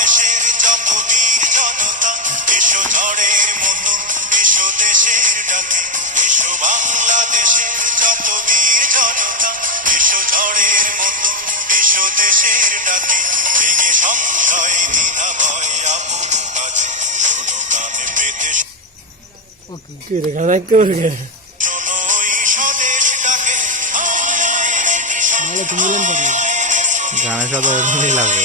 বাংলাদেশের যত বীর জনতা, এসো ঝড়ের মতো, এসো দেশের ডাকে। এসো বাংলাদেশের যত বীর জনতা, এসো ঝড়ের মতো, এসো দেশের ডাকে। ভেঙে সংশয় দ্বিধা ভয় আপন কাজে, শোনো গানে পেতে শোনো এই স্বদেশ ডাকে। গানের সাথে ওরকমই লাগবে।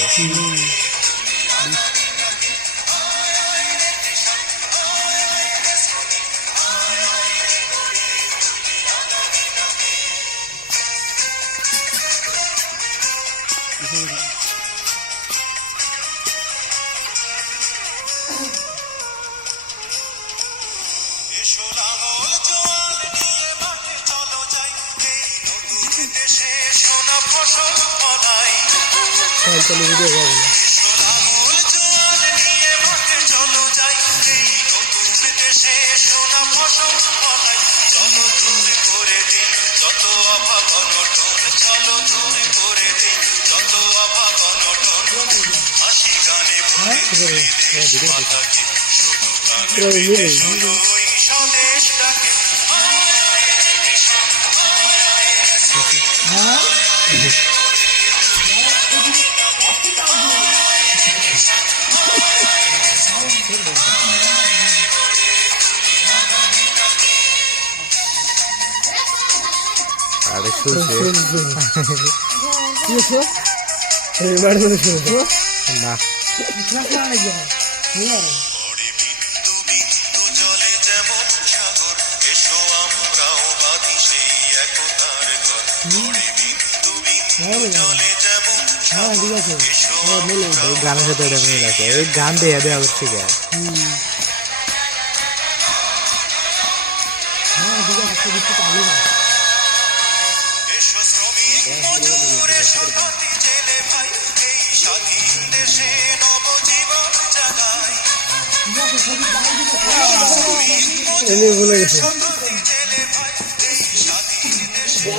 এসো লাঙল জোয়াল নিয়ে মাঠে চলো যাই, এই নতুন দেশে সোনা ফসল ফলাই। এসো লাঙল জোয়াল নিয়ে মাঠে চলো যাই, এই নতুন দেশে সোনা ফসল ফলাই। চলো দূর করে দিন যত অভাব অনটন, চলো দূর করে দিন যত অভাব অনটন। হাসি গানে ভরে তুলি দেশ মাতাকে, শোনো গানে পেতে শোনো এই স্বদেশ ডাকে। আরে শুনছে না। পড়ে বিন্দু বিন্দু জলে যেমন সাগর, এসো আমরাও বাঁধি সেই একতার ঘর। পড়ে বিন্দু বিন্দু জলে যেমন সাগর, এসো আমরাও এই গানের সাথে এটা মিল আছে। এই গান দিয়ে দেওয়া হচ্ছে গান। এসো শ্রমিক মজুর, এসো তাঁতি জেলে ভাই, এই স্বাধীন দেশে নবজীবন জাগাই। শ্রমিক মজুর, এসো তাঁতি জেলে ভাই, এই স্বাধীন দেশে